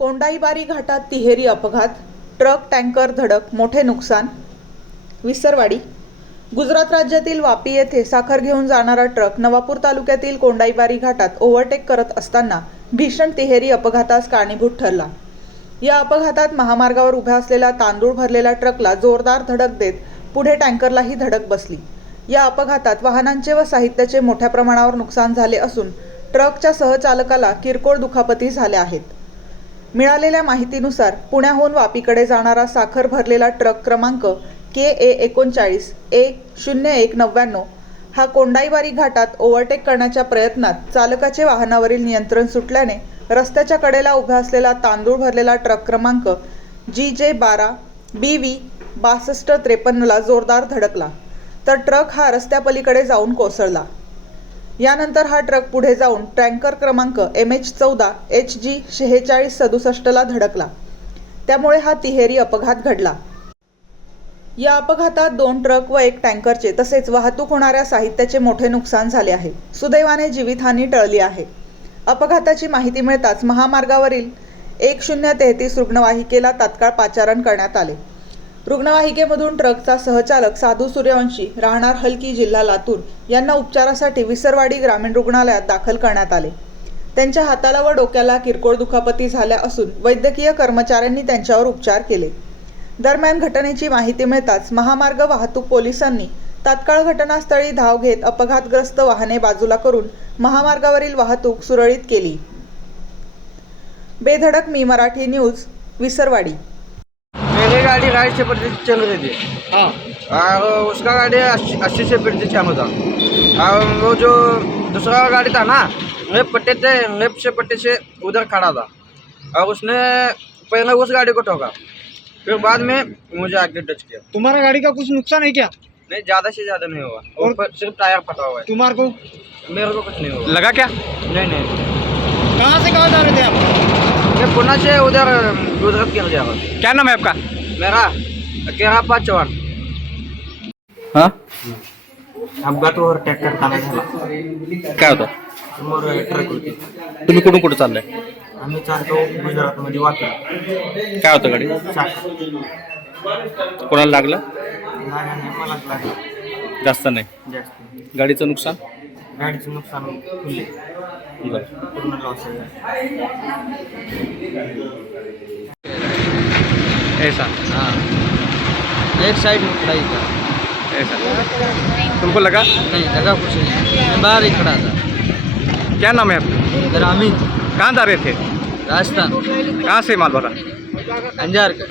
कोंडाईबारी घाटात तिहेरी अपघात, ट्रक टँकर धडक, मोठे नुकसान। विसरवाडी गुजरात राज्यातील वापी येथे साखर घेऊन जाणारा ट्रक नवापूर तालुक्यातील कोंडाईबारी घाटात ओव्हरटेक करत असताना भीषण तिहेरी अपघातास कारणीभूत ठरला। या अपघातात महामार्गावर उभ्या असलेला तांदूळ भरलेला ट्रकला जोरदार धडक देत पुढे टँकरलाही धडक बसली। या अपघातात वाहनांचे व साहित्याचे मोठ्या प्रमाणावर नुकसान झाले असून ट्रकच्या सहचालकाला किरकोळ दुखापती झाल्या आहेत। मिळालेल्या माहितीनुसार पुण्याहून वापीकडे जाणारा साखर भरलेला ट्रक क्रमांक KA 39 0199 हा कोंडाईबारी घाटात ओव्हरटेक करण्याच्या प्रयत्नात चालकाचे वाहनावरील नियंत्रण सुटल्याने रस्त्याच्या कडेला उभा असलेला तांदूळ भरलेला ट्रक क्रमांक GJ 12 BV 6253 ला जोरदार धडकला, तर ट्रक हा रस्त्यापलीकडे जाऊन कोसळला। यानंतर हा ट्रक पुढे जाऊन टँकर क्रमांक MH 14 HG 4667 ला धडकला, त्यामुळे हा तिहेरी अपघात घडला। या अपघातात 2 ट्रक व 1 टँकरचे तसेच वाहतूक होणाऱ्या साहित्याचे मोठे नुकसान झाले आहे। सुदैवाने जीवितहानी टळली आहे। अपघाताची माहिती मिळताच महामार्गावरील 1033 रुग्णवाहिकेला तात्काळ पाचारण करण्यात आले। रुग्णवाहिकेमधून ट्रकचा सहचालक साधू सूर्यवंशी राहणार हलकी जिल्हा लातूर यांना उपचारासाठी विसरवाडी ग्रामीण रुग्णालयात दाखल करण्यात आले। त्यांच्या हाताला व डोक्याला किरकोळ दुखापती झाल्या असून वैद्यकीय कर्मचाऱ्यांनी त्यांच्यावर उपचार केले। दरम्यान घटनेची माहिती मिळताच महामार्ग वाहतूक पोलिसांनी तात्काळ घटनास्थळी धाव घेत अपघातग्रस्त वाहने बाजूला करून महामार्गावरील वाहतूक सुरळीत केली। बेधडक मी मराठी न्यूज, विसरवाडी। मेरी गाड़ी राइट से पट्टी चल रही थी। हाँ। और उसका गाड़ी 80 से पट्टी चल था। और वो जो दूसरा गाड़ी था ना, पट्टे थे लेफ्ट से पट्टी से उधर खड़ा था और उसने पहले उस गाड़ी को ठोका, फिर बाद में मुझे आगे टच किया। तुम्हारा गाड़ी का कुछ नुकसान है क्या? नहीं, ज़्यादा से ज़्यादा नहीं हुआ और सिर्फ टायर फटा हुआ है। तुम्हारे को मेरे को कुछ नहीं हुआ। लगा क्या? नहीं, कहाँ से कहाँ जा रहे थे आप? मैं पुणे से उधर गुजरात के जा रहा हूँ। क्या नाम है आपका? मेरा केरापा चौहान। हाँ, अपघात ओव्हरटेक करताना झाला। काय होतं? समोर ट्रक होती। तुम्ही कुठून कुठं चाललाय? आम्ही चालतो गुजरातमध्ये वापरा। काय होतं गाडी? कोणाला लागलं? मलाच लागलं। जास्त नाही। जास्त गाडीचं नुकसान? गाडीचं नुकसान फुल्ले बरं। पूर्ण लॉस आहे। ऐसा हाँ, एक साइड में खड़ा था। ऐसा तुमको लगा? नहीं लगा कुछ नहीं, मैं बाहर ही खड़ा था। क्या नाम है आपका? मेरा अमित, कहाँ जा रहे थे? राजस्थान, कहाँ से माल भरा? अंजार का।